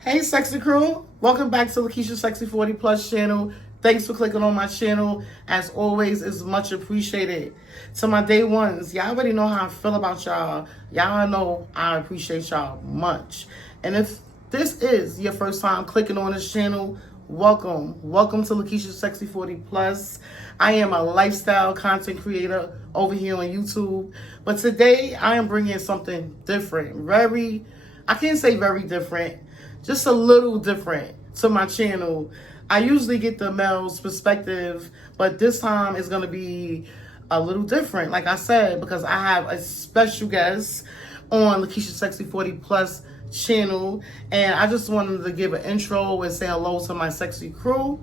Hey sexy crew, welcome back to Lakeisha Sexy 40 Plus channel. Thanks for clicking on my channel. As always, it's much appreciated. To my day ones, y'all already know how I feel about y'all. Y'all know I appreciate y'all much. And if this is your first time clicking on this channel, welcome. Welcome to Lakeisha Sexy 40 Plus. I am a lifestyle content creator over here on YouTube. But today I am bringing something different. I can't say very different. Just a little different to my channel. I usually get the male's perspective, but this time it's going to be a little different, like I said, because I have a special guest on Lakeisha Sexy 40 Plus channel, and I just wanted to give an intro and say hello to my sexy crew,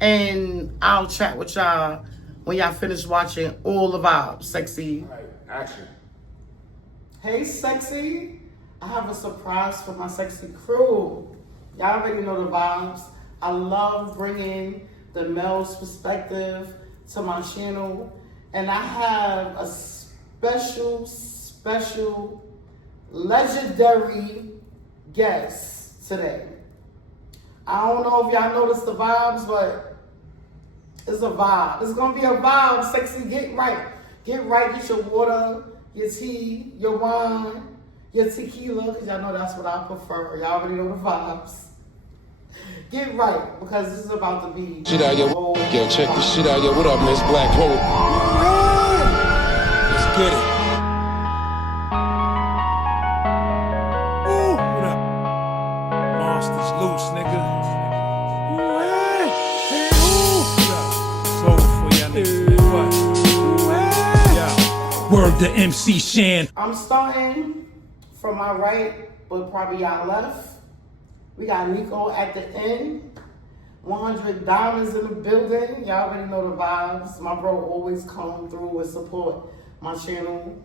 and I'll chat with y'all when y'all finish watching all the vibes. Sexy. All right, action. Hey, sexy. I have a surprise for my sexy crew. Y'all already know the vibes. I love bringing the male's perspective to my channel. And I have a special, legendary guest today. I don't know if y'all noticed the vibes, but it's a vibe. It's gonna be a vibe, sexy. Get right. Get right, get your water, your tea, your wine, your tequila, because y'all know that's what I prefer. Y'all already know the vibes. Get right, because this is about to be... Shit out, yo, check this shit out, yo. What up, man? It's Blaq Poet. Let's get it. Ooh, what up? Monsters loose, nigga. Ooh, hey, hey, ooh. What up? It's over for y'all niggas, man. What? Yo. Word to MC Shan. I'm starting from my right, but probably y'all left. We got Nico at the end. 100 diamonds in the building. Y'all already know the vibes. My bro always come through and support my channel.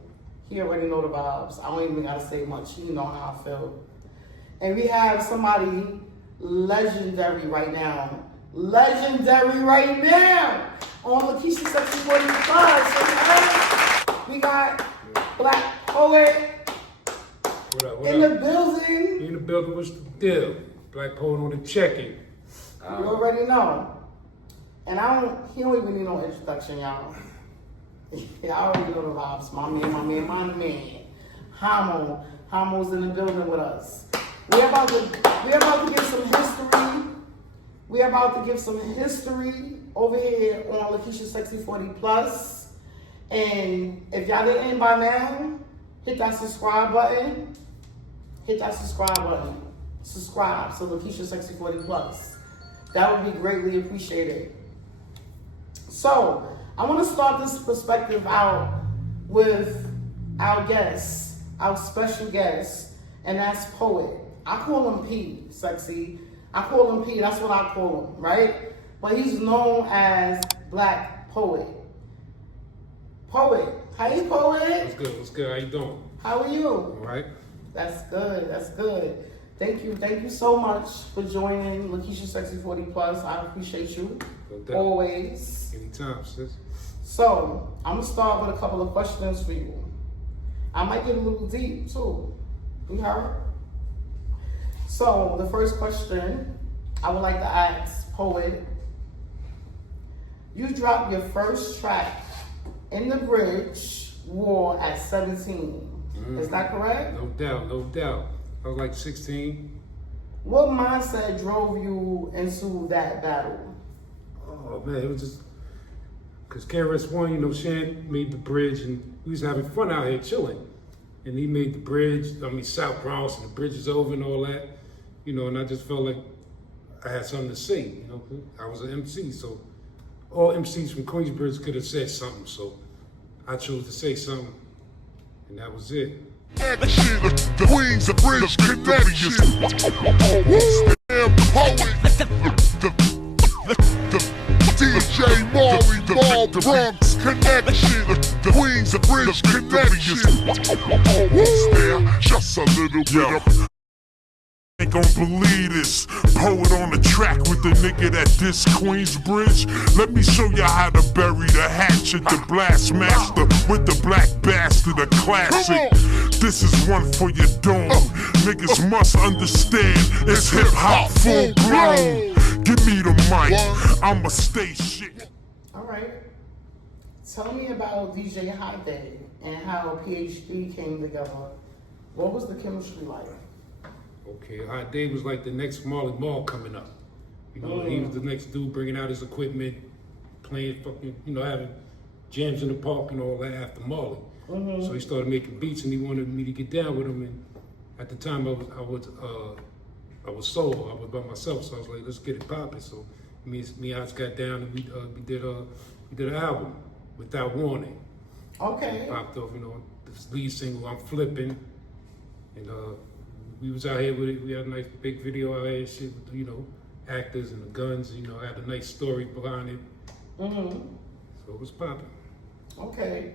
He already know the vibes. I don't even gotta say much. He know how I feel. And we have somebody legendary right now. Legendary right now on Lakeisha Sexy 40 Plus. We got Blaq Poet. What up, what in up? the building. In the building, what's the deal? Blaq Poet on the check-in. You already know. And he don't even need no introduction, y'all. Y'all already know the vibes. My man. Himo's in the building with us. We're about to give some history. We're about to give some history over here on Lakeisha Sexy 40 Plus. And if y'all didn't by now, hit that subscribe button. Hit that subscribe button. Subscribe to Lakeisha Sexy 40 Plus. That would be greatly appreciated. So, I want to start this perspective out with our guest, our special guest, and that's Poet. I call him P, sexy. I call him P, that's what I call him, right? But he's known as Blaq Poet. Poet. Hey, Poet. What's good? How you doing? How are you? All right. That's good. Thank you so much for joining Lakeisha Sexy 40 Plus. I appreciate you. No doubt. Always. Anytime, sis. So, I'm gonna start with a couple of questions for you. I might get a little deep too. You heard? So, the first question I would like to ask Poet. You dropped your first track in the Bridge War at 17. Is that correct? No doubt. I was like 16. What mindset drove you into that battle? Oh, man, it was just... Because KRS-One, you know, Shan made the bridge, and we was having fun out here chilling. And he made the bridge, South Bronx, and the bridge is over and all that. You know, and I just felt like I had something to say, you know. I was an MC, so all MCs from Queensbridge could have said something, so I chose to say something, and that was it. The Queens of Bridge connection. The DJ Maury, the Bronx connection. The Queens of Bridge connection. Almost there, just a little bit of. ain't gon' believe this. Poet on the track with the nigga that dissed Queensbridge. Let me show you how to bury the hatchet, the blast master with the black bastard, a classic. This is one for your dome. Niggas must understand it's hip hop full blown. Give me the mic, I'ma stay shit. All right. Tell me about DJ Hot Day and how PhD came together. What was the chemistry like? Okay, Hot Day was like the next Marley Marl coming up. You know, he was the next dude bringing out his equipment, playing fucking, you know, having jams in the park and all that after Marley. So he started making beats and he wanted me to get down with him. And at the time I was solo, I was by myself, so I was like, let's get it popping. So me and Oz got down and we did an album, Without Warning. Okay. It popped off, you know, this lead single, I'm Flipping. And we was out here with it. We had a nice big video out here, shit, with, you know, actors and the guns, you know, had a nice story behind it. So it was popping. Okay.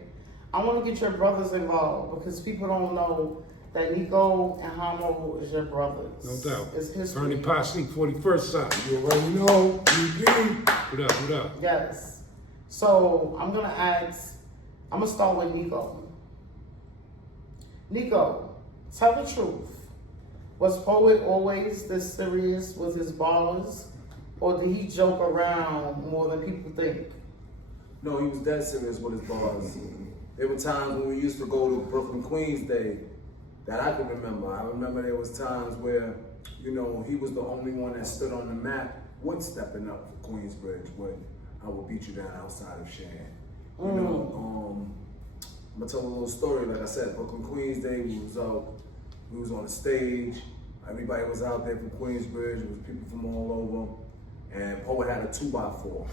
I want to get your brothers involved because people don't know that Nico and Himo is your brothers. No doubt. It's history. Burning Posse, 41st side. You already know, What up, what up? Yes. So I'm going to start with Nico. Nico, tell the truth. Was Poet always this serious with his bars? Or did he joke around more than people think? No, he was dead serious with his bars. There were times when we used to go to Brooklyn, Queens Day that I can remember. I remember there was times where, you know, he was the only one that stood on the map with stepping up for Queensbridge when I would beat you down outside of Shan. You know, I'm gonna tell a little story. Like I said, Brooklyn, Queens Day, we was out, we was on the stage. Everybody was out there from Queensbridge. It was people from all over. And Poet had a 2x4.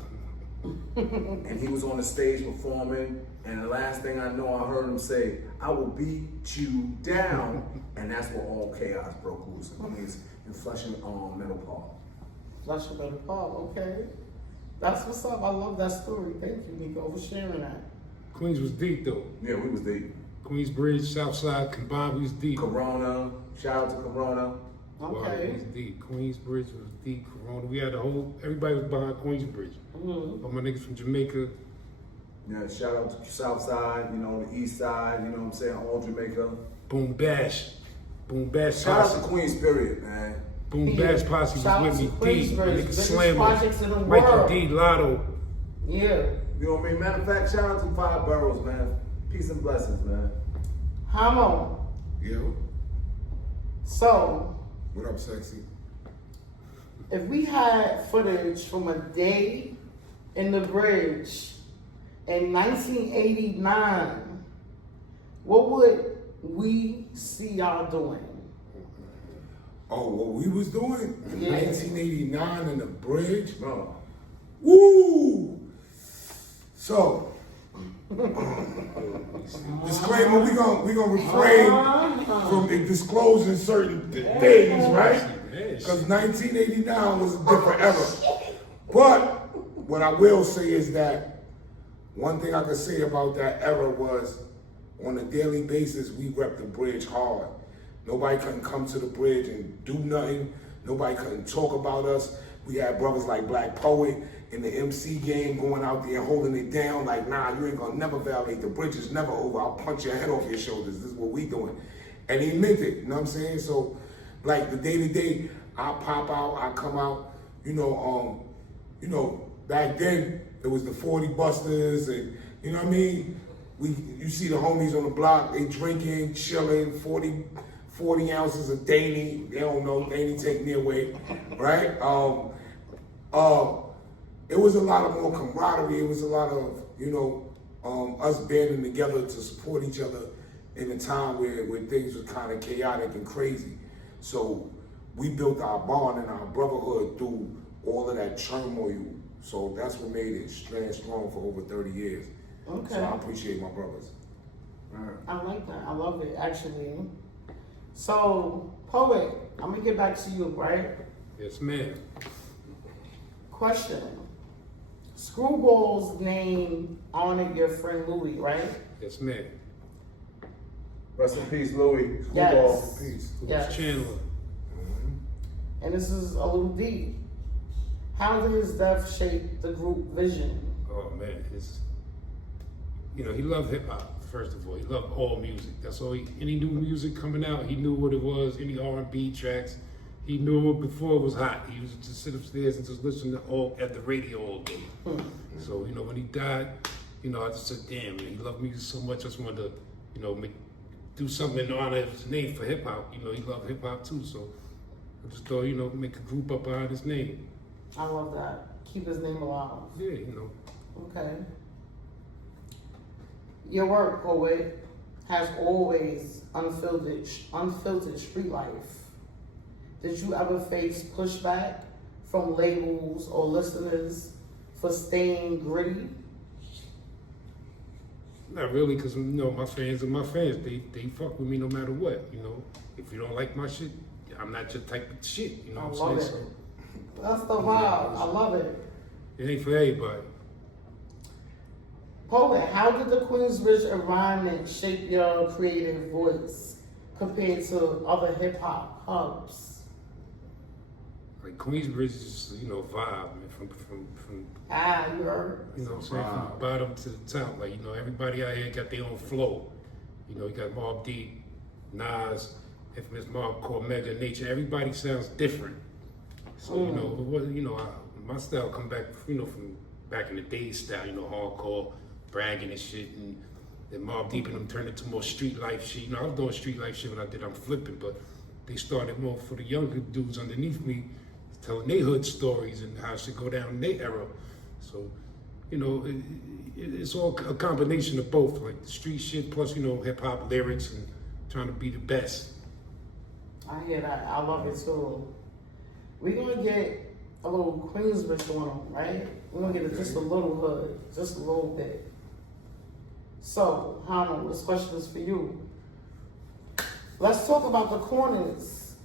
And he was on the stage performing, and the last thing I know, I heard him say, I will beat you down. And that's where all chaos broke loose. Queens in Flushing Meadow Park. Flushing Meadow Park, okay. That's what's up. I love that story. Thank you, Nico, for sharing that. Queens was deep though. Yeah, we was deep. Queensbridge, Southside combined, we was deep. Corona, shout out to Corona. Wow, Okay. we was deep. Queensbridge was deep. Corona, we had the whole, everybody was behind Queensbridge. All my niggas from Jamaica. Yeah, shout out to Southside, you know, the East Side, you know what I'm saying, all Jamaica. Boom Bash. Boom Bash Shout out Posse. to Queens, period, man. Boom Bash Posse Shout was out with to me deep. Queensbridge, My nigga biggest Slammer, projects in the Mikey world. D, Lotto. Yeah. You know what I mean? Matter of fact, shout out to 5 Boroughs, man. Peace and blessings, man. Himo. Yo, So, what up, sexy? if we had footage from a day in the bridge in 1989, what would we see y'all doing? Oh, what we was doing in Yeah. 1989 in the bridge? Bro. Woo! So, disclaimer, we gonna refrain from disclosing certain things, right? Because 1989 was a different era. But what I will say is that one thing I could say about that era was on a daily basis, we rep the bridge hard. Nobody couldn't come to the bridge and do nothing. Nobody couldn't talk about us. We had brothers like Blaq Poet in the MC game going out there holding it down like, nah, you ain't gonna never violate. The bridge is never over. I'll punch your head off your shoulders. This is what we doing. And he meant it, you know what I'm saying? So, like the day to day, I pop out, I come out, you know, back then it was the 40 busters and, you know what I mean? You see the homies on the block, they drinking, chilling, 40 ounces of Danny. They don't know, Danny take me away, right? It was a lot of more camaraderie. It was a lot of, you know, us banding together to support each other in a time where things were kind of chaotic and crazy. So we built our bond and our brotherhood through all of that turmoil. So that's what made it stand strong for over 30 years. Okay. So I appreciate my brothers. I like that. I love it, actually. So, Poet, I'm gonna get back to you, right? Yes, ma'am. Question. Screwball's name honored your friend Louis, right? Yes, ma'am. Rest in peace, Louis. Yes. Peace. Yes. Chandler. and this is a little deep. How did his death shape the group vision? Oh man, he loved hip hop. First of all, he loved all music. That's all. Any new music coming out, he knew what it was. Any R&B tracks, he knew it before it was hot. He used to sit upstairs and just listen to at the radio all day. So when he died, I just said, damn, man, he loved music so much. I just wanted to, do something in honor of his name for hip hop. He loved hip hop too. So I just thought, make a group up behind his name. I love that. Keep his name alive. Yeah, Okay. Your work, Poet, has always unfiltered street life. Did you ever face pushback from labels or listeners for staying gritty? Not really, because my fans are my fans. They fuck with me no matter what. If you don't like my shit, I'm not your type of shit. You know what I'm saying? So, that's the vibe. I love it. It ain't for everybody. Poet, how did the Queensbridge environment shape your creative voice compared to other hip hop hubs? Like Queensbridge is just, vibe, man, from You heard. You know what I'm saying? From the bottom to the top. Like, everybody out here got their own flow. You got Mobb Deep, Nas, Infamous Mob, Core, Mega, Nature. Everybody sounds different. So, my style come back, from back in the day style, hardcore, bragging and shit. And then Mobb Deep and them turned into more street life shit. I was doing street life shit when I did I'm Flipping, but they started more for the younger dudes underneath me, telling their hood stories and how shit go down in their era. So, it's all a combination of both, like the street shit plus, hip hop lyrics and trying to be the best. I hear that. I love it too. We're gonna get a little Queensbridge on them, right? We're gonna get just a little hood, just a little bit. So, Himo, this question is for you. Let's talk about the corners.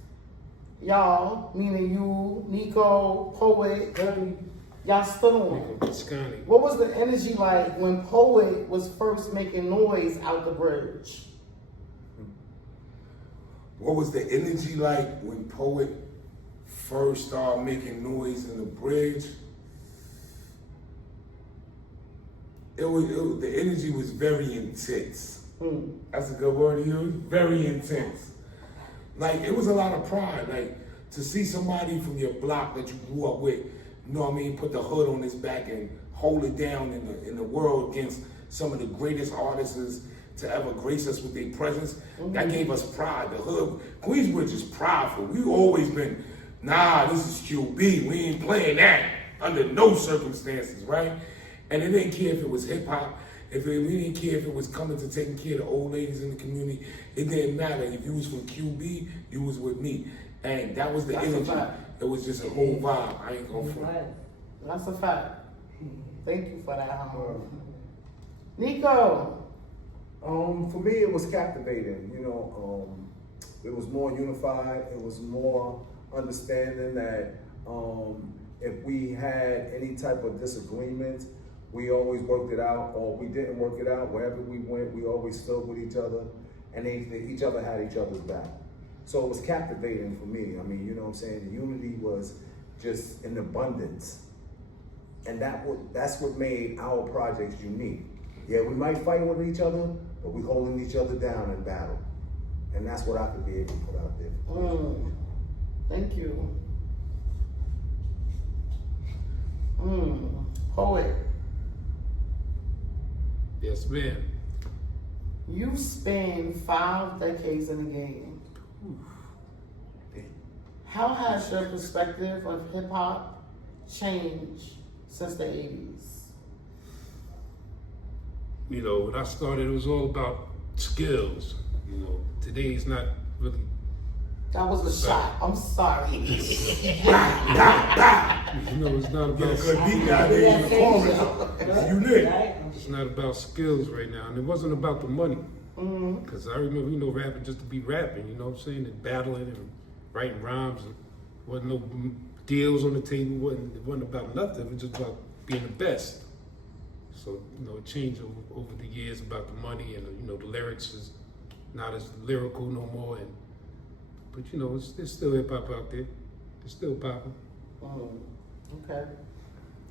Y'all, meaning you, Nico, Poet, y'all stood on. What was the energy like when Poet was first making noise out the bridge? What was the energy like when Poet first started making noise in the bridge? The energy was very intense. That's a good word to use. Very intense. Like, it was a lot of pride. Like, to see somebody from your block that you grew up with, put the hood on his back and hold it down in the world against some of the greatest artists to ever grace us with their presence. That gave us pride. The hood, Queensbridge is prideful. We've always been, this is QB. We ain't playing that under no circumstances, right? And it didn't care if it was hip hop. We didn't care if it was coming to taking care of the old ladies in the community. It didn't matter. If you was from QB, you was with me. And that was the energy. It was just a whole vibe. I ain't gonna front. That's a fact. Thank you for that, Himo. Nico. For me, it was captivating. It was more unified. It was more understanding that if we had any type of disagreement, we always worked it out, or we didn't work it out. Wherever we went, we always stood with each other, and each other had each other's back. So it was captivating for me. The unity was just in abundance. And that's what made our projects unique. Yeah, we might fight with each other, but we holding each other down in battle. And that's what I could be able to put out there. Thank you. Poet. Yes, ma'am. You spent 5 decades in the game. How has your perspective of hip hop changed since the 80s? When I started, it was all about skills. Today it's not really. That was a shot. I'm sorry. It's not about. It's not about skills right now, and it wasn't about the money. Because I remember, rapping just to be rapping. You know what I'm saying? And battling and writing rhymes. And wasn't no deals on the table. It wasn't about nothing. It was just about being the best. So, it changed over the years about the money, and the lyrics is not as lyrical no more. But there's still hip hop out there. It's still popping. Okay.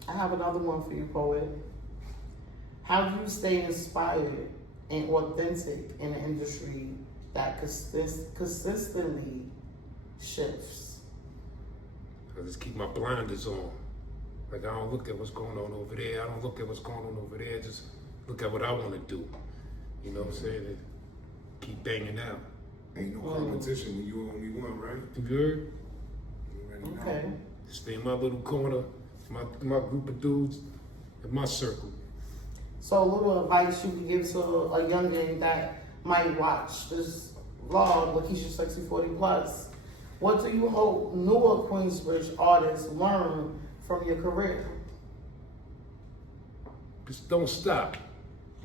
I have another one for you, Poet. How do you stay inspired and authentic in an industry that consistently shifts? I just keep my blinders on. Like, I don't look at what's going on over there. I don't look at what's going on over there. Just look at what I want to do. You know what I'm saying? And keep banging out. Ain't no competition when you only one, right? You heard? You already know. Okay. Stay in my little corner, my group of dudes, in my circle. So a little advice you can give to a youngin that might watch this vlog, Lakeisha Sexy 40+. What do you hope newer Queensbridge artists learn from your career? Just don't stop.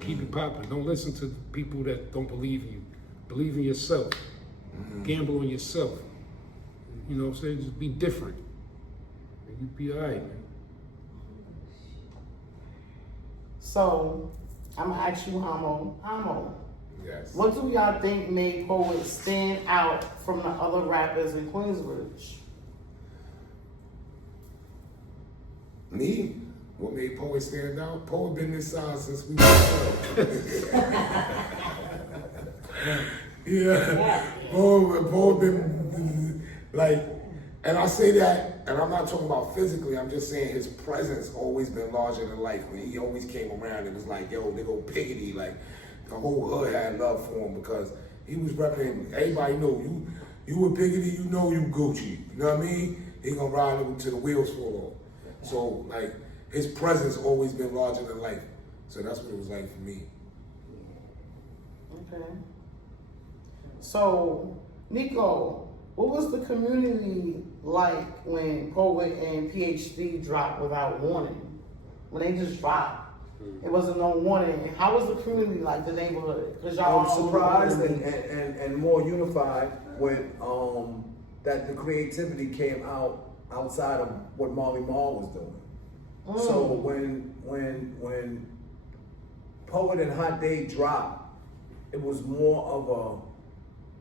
Keep it popping. Don't listen to people that don't believe in you. Believe in yourself. Gamble on yourself. You know what I'm saying? Just be different. And you'll be all right, man. So, I'm gonna ask you, Himo. Yes. What do y'all think made Poet stand out from the other rappers in Queensbridge? Me? What made Poet stand out? Poet been this side since we were Yeah. Poet been like, and I say that, and I'm not talking about physically, I'm just saying his presence always been larger than life. When he always came around, it was like, yo, they go Piggity, like the whole hood had love for him because he was repping, everybody know you a Piggity, you know you Gucci. You know what I mean? He gonna ride until the wheels fall off. So like his presence always been larger than life. So that's what it was like for me. Okay. So, Nico, what was the community like when Poet and PhD dropped without warning? When they just dropped, it wasn't no warning. How was the community like, the neighborhood? Because y'all I'm surprised and more unified when that the creativity came out outside of what Marley Marl was doing. So when Poet and Hot Day dropped, it was more of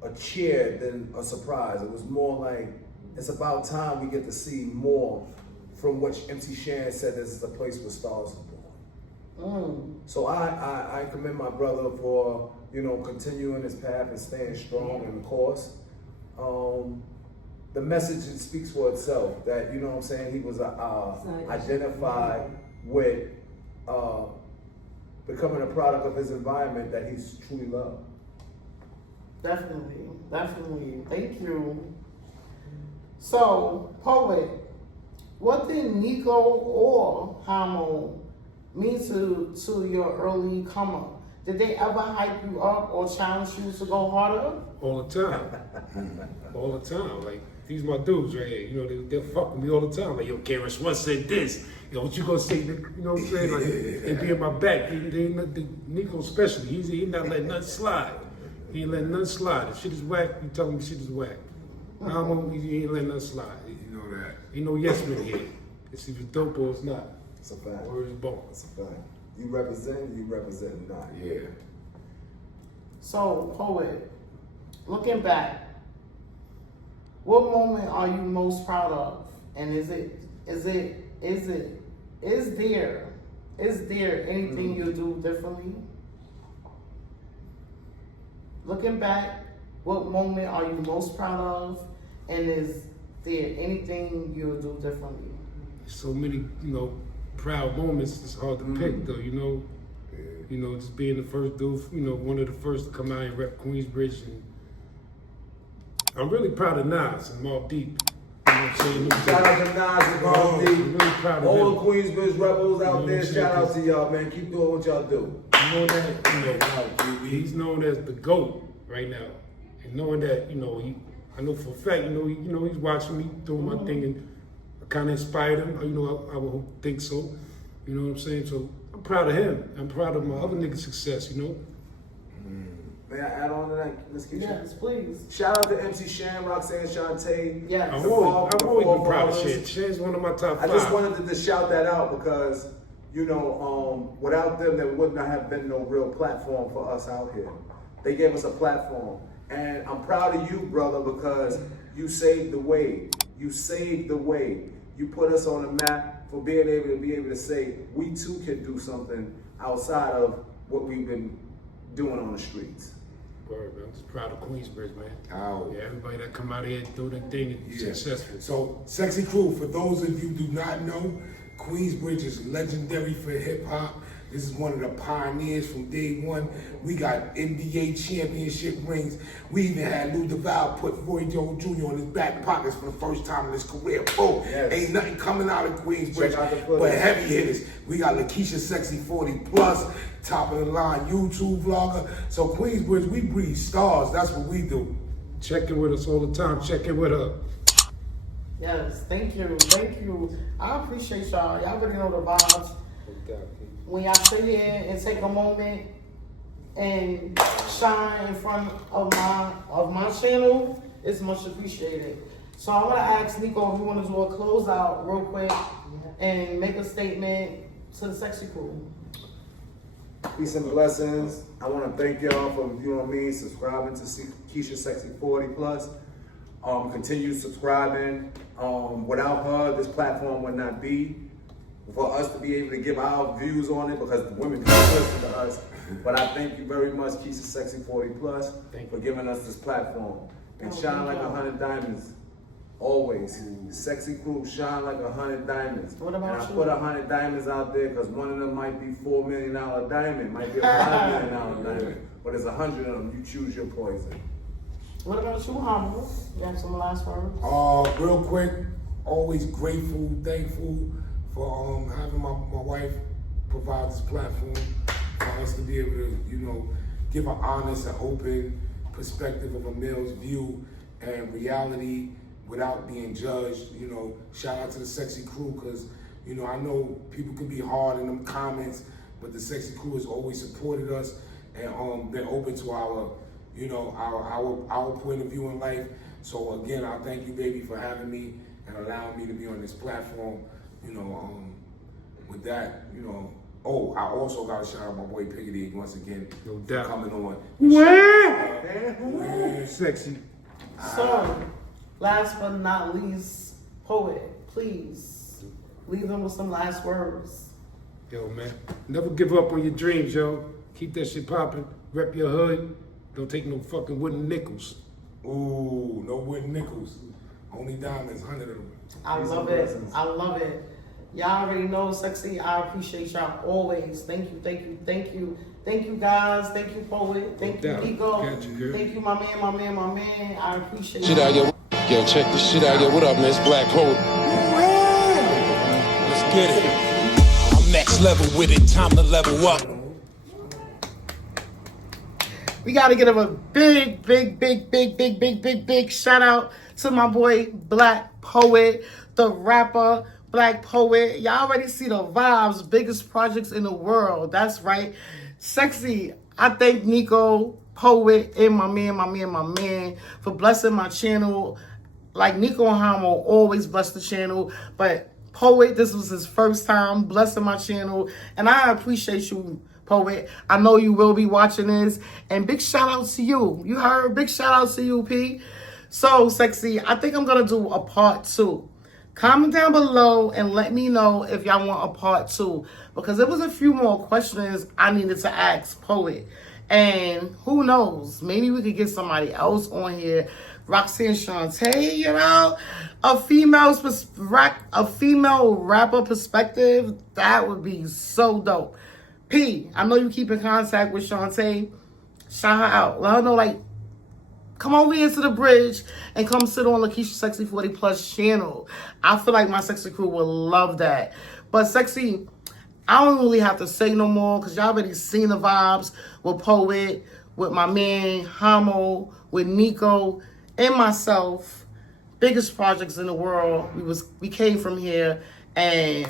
a cheer than a surprise. It was more like, it's about time we get to see more from which MC Shan said this is a place where stars are born. So I commend my brother for, you know, continuing his path and staying strong in the course. The message speaks for itself that, you know what I'm saying, he was identified with becoming a product of his environment that he's truly loved. Definitely. Thank you. So, Poet, what did Nico or Himo mean to your early come up? Did they ever hype you up or challenge you to go harder? All the time. All the time. Like, these my dudes right here. You know, they'll fuck with me all the time. Like, yo, KRS-One said this. Yo, what you gonna say? You know what I'm saying? Like, they be in my back. Nico especially, he not letting nothing slide. He ain't letting nothing slide. If shit is whack, you tell him shit is whack. He ain't letting nothing slide. You know that. Ain't no yes man here. It's either dope or it's not. It's a fact. Or it's born. It's a fact. You represent not. Yeah. So, Poet, looking back, what moment are you most proud of? And is there anything you'll do differently? Looking back, what moment are you most proud of? And is there anything you'll do differently? So many, you know, proud moments. It's hard to pick though, you know. You know, just being the first dude, you know, one of the first to come out and rep Queensbridge. And I'm really proud of Nas and Mobb Deep. You know what I'm saying? Shout out to Nas and Mobb Deep. I'm really proud of All them. the Queensbridge rebels out You know there, what I'm shout out saying? to y'all, man. Keep doing what y'all do. Knowing that, you know, he's known as the GOAT right now. And knowing that, you know, I know for a fact, you know, he's watching me doing my thing and I kind of inspired him. You know, I would think so. You know what I'm saying? So I'm proud of him. I'm proud of my other niggas' success, you know? May I add on to that, Ms. Keisha? Yes, please. Shout out to MC Shan, Roxanne Shantae. Yes. I've always been proud of Shan. Shan's one of my top 5. I just wanted to just shout that out because, you know, without them, there would not have been no real platform for us out here. They gave us a platform. And I'm proud of you, brother, because you saved the way. You saved the way. You put us on the map for being able to say we too can do something outside of what we've been doing on the streets. Word, man. I'm just proud of Queensbridge, man. Oh. Yeah, everybody that come out here and do their thing is successful. So, Sexy Crew, for those of you who do not know, Queensbridge is legendary for hip hop. This is one of the pioneers from day one. We got NBA championship rings. We even had Lou DeVal put Roy Jones Jr. on his back pockets for the first time in his career. Oh, Yes. Ain't nothing coming out of Queensbridge Check out the footage. but heavy hitters. We got Lakeisha Sexy 40 plus, top of the line YouTube vlogger. So Queensbridge, we breed stars. That's what we do. Check in with us all the time. Check in with her. Yes, thank you, thank you. I appreciate y'all. Y'all already know the vibes. When y'all sit here and take a moment and shine in front of my channel, it's much appreciated. So I want to ask Nico if you want to do a closeout real quick and make a statement to the Sexy Crew. Peace and blessings. I want to thank y'all for, you know what I mean, subscribing to Lakeisha Sexy 40 plus. Continue subscribing. Without her, this platform would not be. For us to be able to give our views on it, because the women can't listen to us. But I thank you very much, Lakeisha Sexy 40 plus, for giving us this platform. And shine like 100 diamonds. Always. Sexy Crew, shine like 100 diamonds. What about and I you? put 100 diamonds out there because one of them might be $4 million diamond, might be a $5 million diamond. But there's 100 of them. You choose your poison. What about you, Himo? You have some last words? Real quick, always grateful, thankful for having my wife provide this platform for us to be able to, you know, give an honest and open perspective of a male's view and reality without being judged. You know, shout out to the Sexy Crew, because, you know, I know people can be hard in them comments, but the Sexy Crew has always supported us and been open to our, you know, our point of view in life. So again, I thank you, baby, for having me and allowing me to be on this platform. You know, with that, you know, I also got to shout out my boy Piggity once again No doubt. for coming on. Yeah. Sexy. So, last but not least, Poet, please leave them with some last words. Yo, man. Never give up on your dreams, yo. Keep that shit popping. Rep your hood. Don't take no fucking wooden nickels. Ooh, no wooden nickels. Only diamonds, 100 of them. I love it. I love it. Y'all already know, Sexy. I appreciate y'all always. Thank you, thank you, thank you. Thank you, guys. Thank you, Poet. Thank you, No doubt. Nico. Got you, girl. Thank you, my man. I appreciate Shit out you. here. Yo, check this shit out here. What up, man? It's Blaq Poet. Let's get it. I'm next level with it. Time to level up. We got to give a big shout out to my boy Blaq Poet, the rapper Blaq Poet. Y'all already see the vibes, biggest projects in the world. That's right. Sexy. I thank Nico, Poet, and my man for blessing my channel. Like Nico and Himo always bless the channel, but Poet, this was his first time blessing my channel, and I appreciate you, Poet. I know you will be watching this, and big shout out to you. You heard? Big shout out to you, P. So, Sexy, I think I'm going to do a part 2. Comment down below and let me know if y'all want a part 2, because there was a few more questions I needed to ask Poet. And who knows, maybe we could get somebody else on here. Roxanne Shantae, you know, a female rapper perspective, that would be so dope. P, I know you keep in contact with Shantae. Shout her out. Let her know, like, come over here to the bridge and come sit on Lakeisha Sexy 40 Plus channel. I feel like my Sexy Crew will love that. But Sexy, I don't really have to say no more, because y'all already seen the vibes with Poet, with my man Himo, with Nico, and myself. Biggest projects in the world. We came from here, and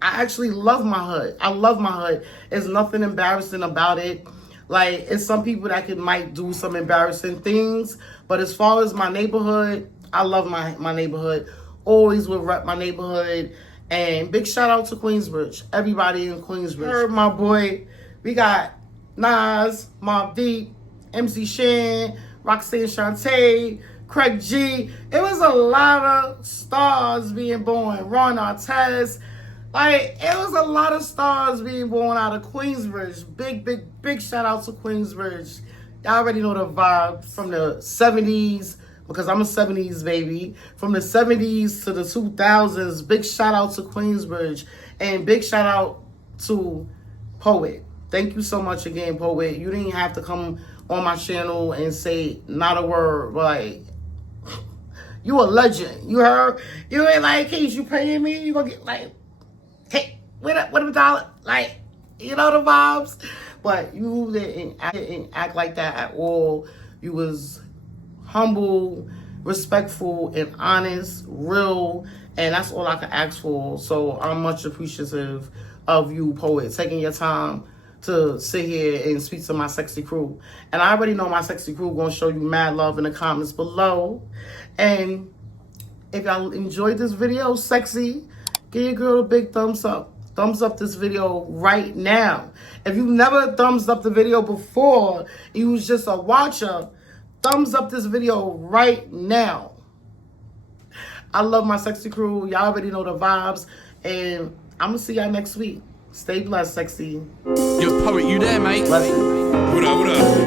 I actually love my hood. I love my hood. There's nothing embarrassing about it. Like, it's some people that might do some embarrassing things, but as far as my neighborhood, I love my neighborhood. Always will rep my neighborhood. And big shout out to Queensbridge. Everybody in Queensbridge. Heard my boy. We got Nas, Mobb Deep, MC Shan, Roxanne Shantae, Craig G. It was a lot of stars being born. Ron Artest. Like, it was a lot of stars being born out of Queensbridge. Big shout out to Queensbridge. Y'all already know the vibe from the 70s, because I'm a 70s baby. From the 70s to the 2000s, big shout out to Queensbridge. And big shout out to Poet. Thank you so much again, Poet. You didn't have to come on my channel and say not a word. Like, you a legend. You heard? You ain't like, hey, you paying me? You gonna get like, hey, what a dollar? Like, you know the vibes? But you didn't act like that at all. You was humble, respectful, and honest, real, and that's all I can ask for. So I'm much appreciative of you, Poet, taking your time to sit here and speak to my sexy crew. And I already know my sexy crew gonna show you mad love in the comments below. And if y'all enjoyed this video, sexy, give your girl a big thumbs up. Thumbs up this video right now. If you never thumbs up the video before, you was just a watcher, thumbs up this video right now. I love my sexy crew. Y'all already know the vibes. And I'm going to see y'all next week. Stay blessed, sexy. Yo, Poet, you there, mate? Blessings. What up, what up?